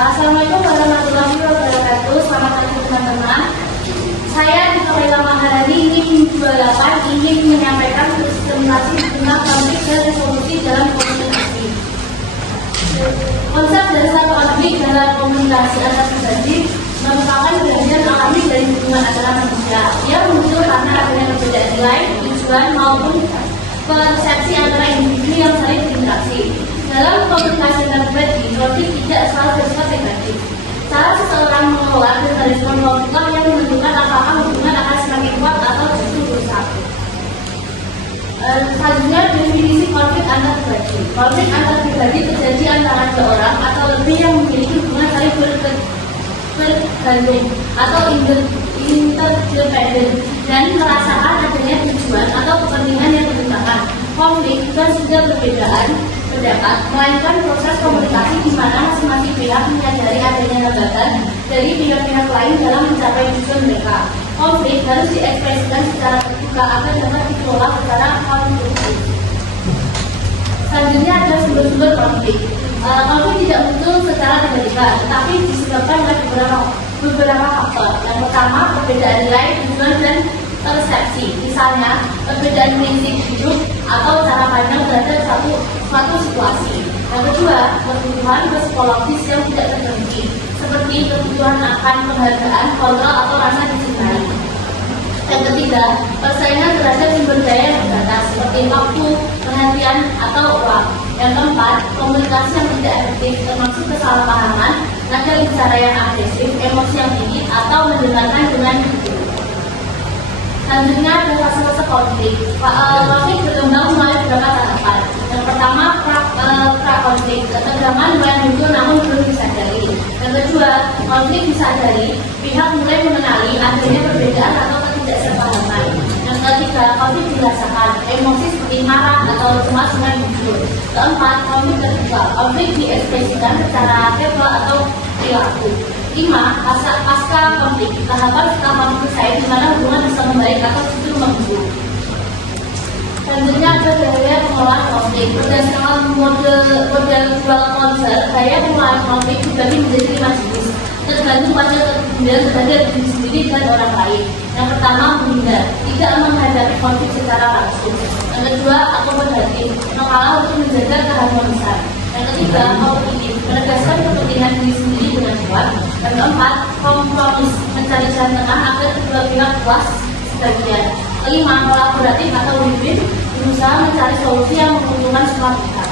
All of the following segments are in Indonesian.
Assalamualaikum warahmatullahi wabarakatuh. Selamat pagi teman-teman. Saya Nikola Maharani ingin menyampaikan presentasi tentang konflik dan resolusi dalam komunikasi. Konsep dasar konflik dalam komunikasi antar pribadi merupakan bagian alami dari hubungan antara manusia. Ia muncul karena adanya perbedaan nilai, tujuan maupun persepsi antara individu yang saling berinteraksi. Dalam komunikasi antar pribadi, konflik tidak selalu bersifat negatif. Cara seseorang mengelola dan merespon konflik yang menentukan apakah hubungan akan semakin kuat atau justru rusak. Selanjutnya, definisi konflik antar pribadi. Konflik antar pribadi terjadi antara dua orang atau lebih yang memiliki hubungan saling bergantung atau interdependen dan merasakan adanya tujuan atau kepentingan yang bertentangan. Konflik bukan sudah perbedaan pendapat, melainkan proses komunikasi di mana masing-masing pihak menyadari adanya hambatan dari pihak-pihak lain dalam mencapai tujuan mereka. Konflik harus diekspresikan secara terbuka agar dapat dikelola secara konstruktif. Selanjutnya ada sumber-sumber konflik. Konflik tidak muncul secara tiba-tiba, tetapi disebabkan oleh beberapa faktor. Yang pertama, perbedaan nilai, tujuan, dan persepsi. Misalnya, perbedaan prinsip hidup atau cara pandang terhadap suatu situasi. Yang kedua, kebutuhan psikologis yang tidak terhenti, seperti kebutuhan akan penghargaan, kontrol, atau rasa dicintai. Yang ketiga, persaingan terhadap sumber daya yang terbatas, seperti waktu, perhatian, atau uang. Yang keempat, komunikasi yang tidak efektif, termasuk kesalahpahaman, nada bicara yang agresif, emosi yang tinggi, atau mendengarkan dengan jujur. Selanjutnya ada fase-fase konflik. Konflik berkembang melalui beberapa tahapan. Yang pertama, pra-konflik, ketegangan mulai muncul namun belum disadari. Yang kedua, konflik disadari, pihak mulai mengenali adanya perbedaan atau ketidaksepahaman. Yang ketiga, konflik dirasakan, emosi seperti marah atau cemas mulai muncul. Keempat, konflik terbuka, konflik diekspresikan secara verbal atau perilaku. 5. Pasca konflik, tahapan setelah konflik selesai di mana hubungan bisa membaik atau justru memburuk. Selanjutnya ada gaya pengelolaan konflik. Berdasarkan model dual konser, gaya pengelolaan konflik dibagi menjadi 5 jenis, tergantung pada kepedulian terhadap diri sendiri dan orang lain. Yang pertama, menghindar, tidak menghadapi konflik secara langsung. Yang kedua, akomodatif, mengalah untuk menjaga keharmonisan. Yang ketiga, kompetitif, menegaskan kepentingan diri sendiri dengan kuat. Yang keempat, kompromis, mencari jalan tengah agar kedua pihak puas sebagian. Kelima, kolaboratif atau win-win, berusaha mencari solusi yang menguntungkan semua pihak.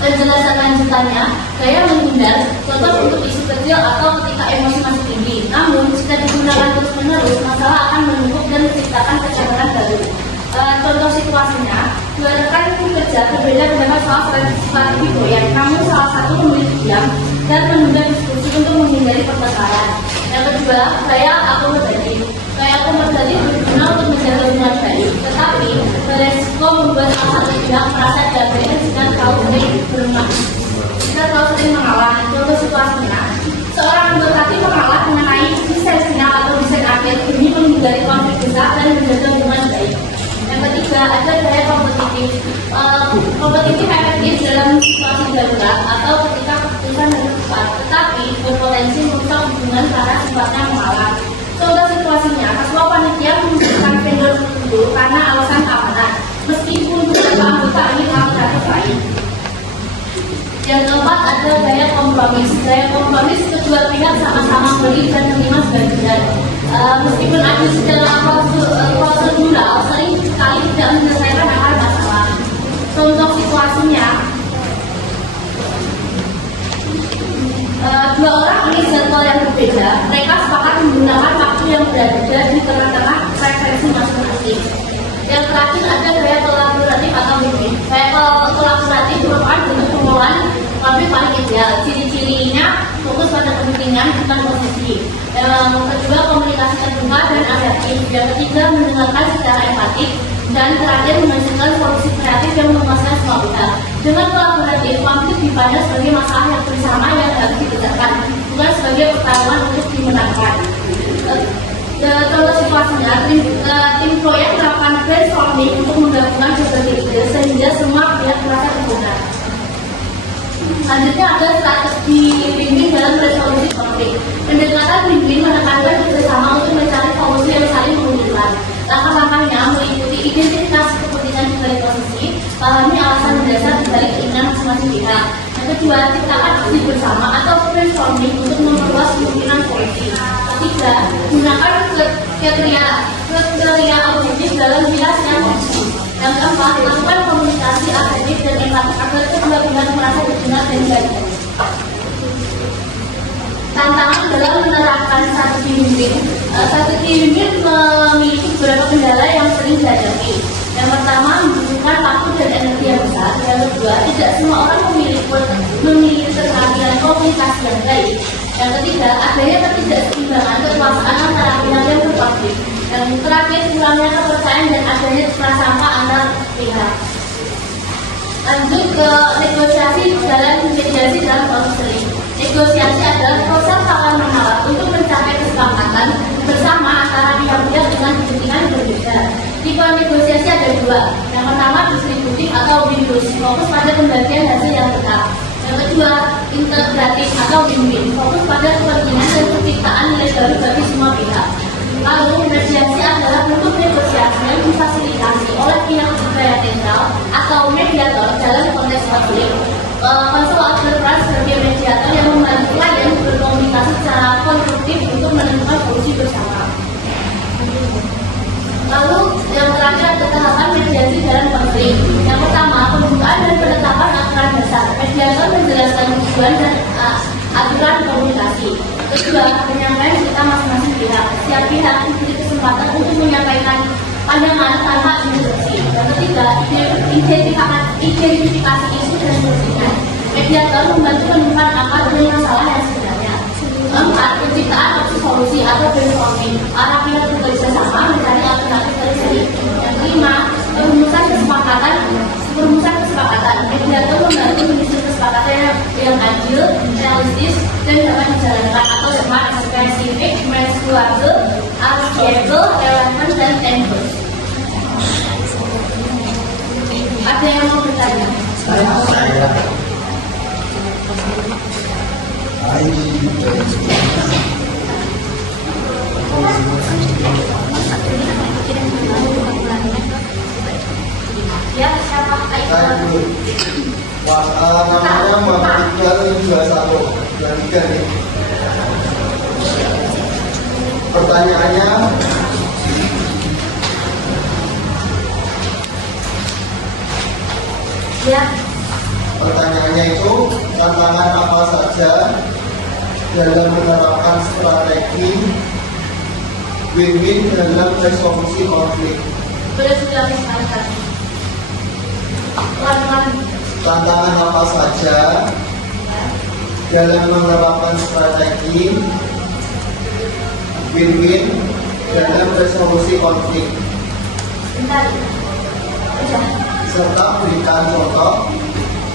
Penjelasan lanjutannya, gaya menghindar contoh untuk isu kecil atau ketika emosi masih tinggi. Namun, jika digunakan terus-menerus, masalah akan menumpuk dan menciptakan kecemasan baru. Contoh situasinya, dua rekan kerja berbeda pendapat soal strategi proyek, namun salah satu memilih diam dan menunda diskusi untuk menghindari pertengkaran. Yang kedua, gaya akomodatif. Gaya akomodatif berguna untuk menjaga hubungan baik, tetapi beresiko membuat salah satu pihak merasa diabaikan jika terlalu sering mengalah. Contoh situasinya, seorang anggota tim mengalah mengenai desain final atau desain akhir demi menghindari konflik besar dan menjaga hubungan baik. Yang ketiga, ada gaya kompetitif. Kompetitif efektif dalam situasi darurat atau ketika keputusan harus cepat, tetapi berpotensi merusak hubungan karena sifatnya mengalah. Contoh situasinya, ketua panitia memutuskan vendor tertentu karena alasan keamanan, meskipun beberapa anggota ingin alternatif lain. Yang keempat, ada gaya kompromis. Gaya kompromis, kedua pihak sama-sama beri dan menerima sebagian. Meskipun ada secara prosedural, sering sekali tidak menyelesaikan akar masalah. Contoh situasinya, dua orang ingin jadwal yang berbeda. Mereka sepakat menggunakan waktu yang berbeda di tengah-tengah preferensi masing-masing. Yang terakhir ada gaya kolaboratif atau win-win. Gaya kolaboratif merupakan bentuk pengelolaan konflik paling ideal. Ciri-cirinya fokus pada kepentingan bukan posisi. Yang kedua, komunikasi terbuka dan adaptif. Yang ketiga, mendengarkan secara empatik. Dan terakhir, menghasilkan solusi kreatif yang memuaskan semua pihak. Dengan kolaboratif, konflik dipandang sebagai masalah yang bersama yang harus dipecahkan, bukan sebagai pertarungan untuk dimenangkan. Contoh situasinya, tim proyek melakukan brainstorming untuk menggabungkan berbagai ide sehingga semua pihak merasa berguna. Selanjutnya ada strategi masing-masing pihak. Yang kedua, ciptakan aksi bersama atau brainstorming untuk memperluas kemungkinan solusi. Ketiga, gunakan kriteria objektif dalam bilas yang konsisten. Yang keempat, lakukan komunikasi aktif dan empatik agar kedua pihak merasa didengar dan dihargai. Tantangan dalam menerapkan strategi win-win. Strategi win-win memiliki beberapa kendala yang sering dihadapi. Yang pertama, membutuhkan waktu dan energi yang besar. Yang kedua, tidak semua orang memiliki keterampilan komunikasi yang baik. Yang ketiga, adanya ketidakseimbangan kekuasaan antara pihak yang berkonflik. Yang terakhir, kurangnya kepercayaan dan adanya prasangka antar pihak. Lanjut ke negosiasi dalam mediasi dalam konseling. Negosiasi adalah proses tawar menawar untuk mencapai kesepakatan bersama antara pihak-pihak dengan kepentingan berbeda. Tipe negosiasi ada dua. Yang pertama, distributif atau win-lose, fokus pada pembagian hasil yang tetap. Yang kedua, integratif atau win-win, fokus pada kepentingan dan penciptaan nilai baru bagi semua pihak. Lalu, mediasi adalah bentuk negosiasi yang difasilitasi oleh pihak ketiga yang netral atau mediator dalam konteks konflik. Konselor berperan sebagai mediator yang membantu klien berkomunikasi secara konstruktif untuk menemukan solusi bersama. Lalu, yang terakhir ada tahapan mediasi dalam konflik. Yang pertama, pembukaan dan penetapan aturan dasar. Mediator menjelaskan tujuan dan aturan komunikasi. Kedua, penyampaian cerita masing-masing pihak. Setiap pihak diberi kesempatan untuk menyampaikan pandangan tanpa interupsi. Yang ketiga, identifikasi isu dan solusinya. Mediator membantu menemukan akar dari masalah yang sebenarnya. Keempat, penciptaan opsi solusi atau brainstorming. Para pihak bekerja sama mencari alternatif terjadi. Yang kelima, perumusan kesepakatan. Mediator membantu menyusun kesepakatan yang adil, realistis, dan dapat dijalankan atau smart, spesifik, mensuable, achievable, relevan, dan tangible. Ada yang mau bertanya? Saya. Ya, siapa? Namanya Muhammad Iqbal 21 dan 3 nih. Pertanyaannya, ya. Pertanyaannya itu tantangan apa saja dalam menerapkan strategi win-win dalam resolusi konflik. Boleh diulangi sekali lagi. Pelan-pelan. Tantangan apa saja dalam menerapkan strategi win-win dalam resolusi konflik. Bentar. Udah. Serta berikan contoh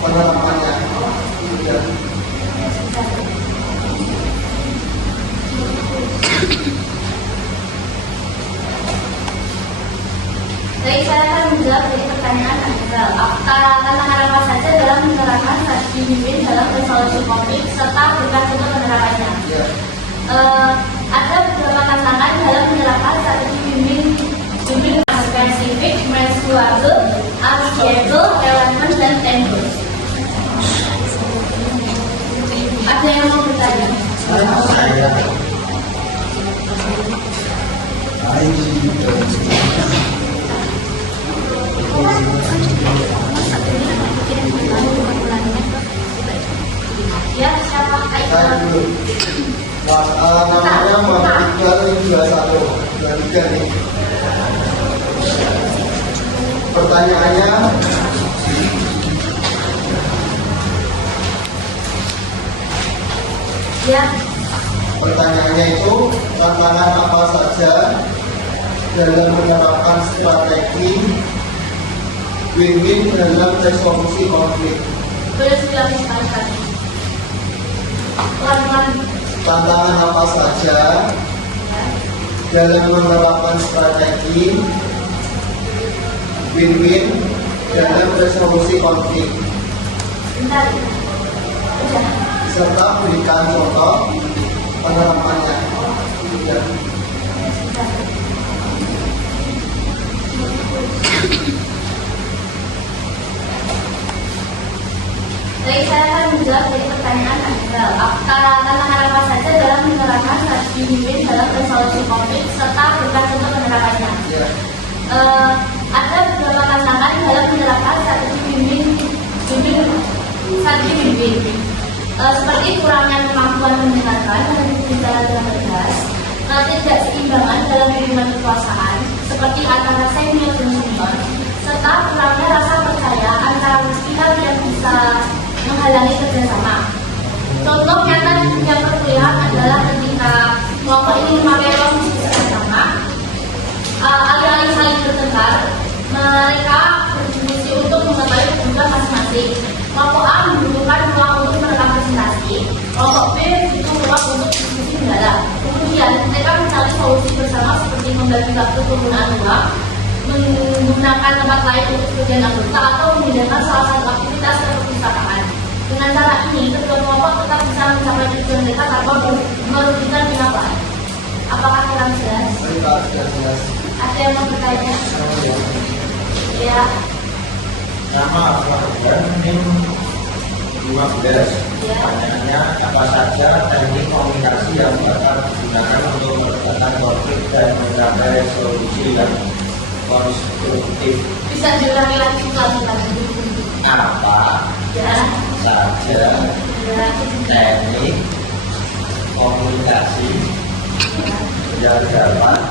penerapannya. Ya. Baik, saya akan menjawab dari pertanyaan Anda. Tantangan apa saja dalam menerapkan strategi win-win dalam resolusi konflik serta berikan contoh penerapannya? Ya. Ada beberapa tantangan dalam menerapkan strategi win-win spesifik, mensuable, achievable, relevan, dan tangible. Ada yang mau bertanya? Saya. Ya, siapa? Saya dulu. Namanya Muhammad Iqbal 21 dan 3 nih. Pertanyaannya, ya. Pertanyaannya itu tantangan apa saja dalam menerapkan strategi win-win dalam resolusi konflik. Boleh diulangi sekali lagi. Pelan-pelan. Tantangan apa saja dalam menerapkan strategi win-win dalam resolusi konflik. Bentar. Udah. Serta berikan contoh penerapannya. Ya. Baik, saya akan menjawab dari pertanyaan Anda. Tantangan apa saja dalam menerapkan strategi bimbing dalam resolusi konflik serta berkas untuk penerapannya? Ya. Ada beberapa tantangan dalam menerapkan strategi bimbing. Seperti kurangnya kemampuan mendengarkan dan berbicara dengan tegas, ketidakseimbangan dalam kiriman kekuasaan, seperti antara senior dan junior, serta kurangnya rasa percaya antara pihak yang bisa menghalangi kerjasama. Contoh nyata yang perkuliahan adalah ketika kelompok ini memakai ruang diskusi bersama, alih-alih saling bertengkar, mereka berdiskusi untuk mengetahui kebutuhan masing-masing. Kelompok A membutuhkan ruang untuk merekam presentasi, kelompok B butuh ruang untuk diskusi mendalam. Kemudian mereka mencari solusi bersama seperti membagi waktu penggunaan ruang, menggunakan tempat lain untuk pekerjaan anggota, atau memindahkan salah satu aktivitas ke perpustakaan. Dengan cara ini, kedua kelompok tetap bisa mencapai tujuan mereka tanpa merugikan pihak lain. Apakah kurang jelas? Jelas. Ada yang mau bertanya? Ya. Nama Alfa NIM 15. Pertanyaannya, apa saja teknik komunikasi yang dapat digunakan untuk meredakan konflik dan mencapai solusi yang konstruktif? Bisa diulangi lagi lagi. Apa saja teknik komunikasi yang dapat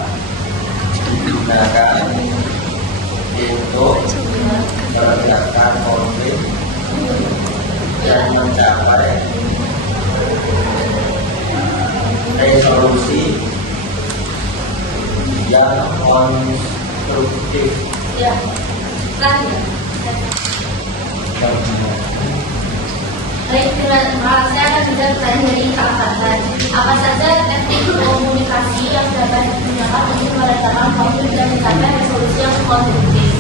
digunakan untuk meredakan konflik dan mencapai resolusi yang konstruktif. Ya, lagi. Baik, saya akan juga bertanya dari Kak Farhan. Apa saja teknik komunikasi yang dapat digunakan untuk meredakan konflik dan mencapai resolusi yang konstruktif?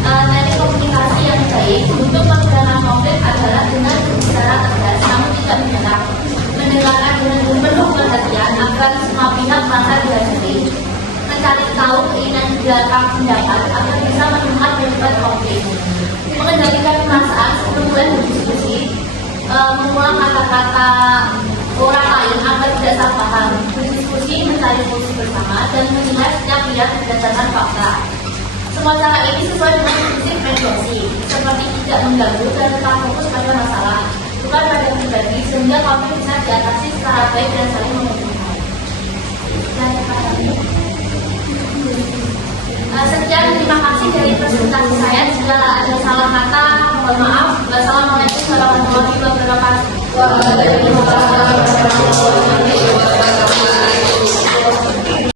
Teknik komunikasi yang baik untuk meredakan konflik adalah dengan berbicara tegas namun tidak menyerang, mendengarkan dengan penuh perhatian agar semua pihak merasa dihargai, mencari tahu keinginan di belakang pendapat agar bisa menemukan penyebab konflik, mengendalikan perasaan sebelum mulai berdiskusi, mengulang kata-kata orang lain agar tidak salah paham, berdiskusi mencari solusi bersama, dan menilai setiap pihak berdasarkan fakta. Semua cara ini sesuai dengan prinsip mediasi, seperti tidak mengganggu dan tetap fokus pada masalah, bukan pada pribadi, sehingga konflik bisa diatasi secara baik dan saling menguntungkan. Sekian, terima kasih dari presentasi saya. Jika ada salah kata, mohon maaf. Wassalamualaikum warahmatullahi wabarakatuh.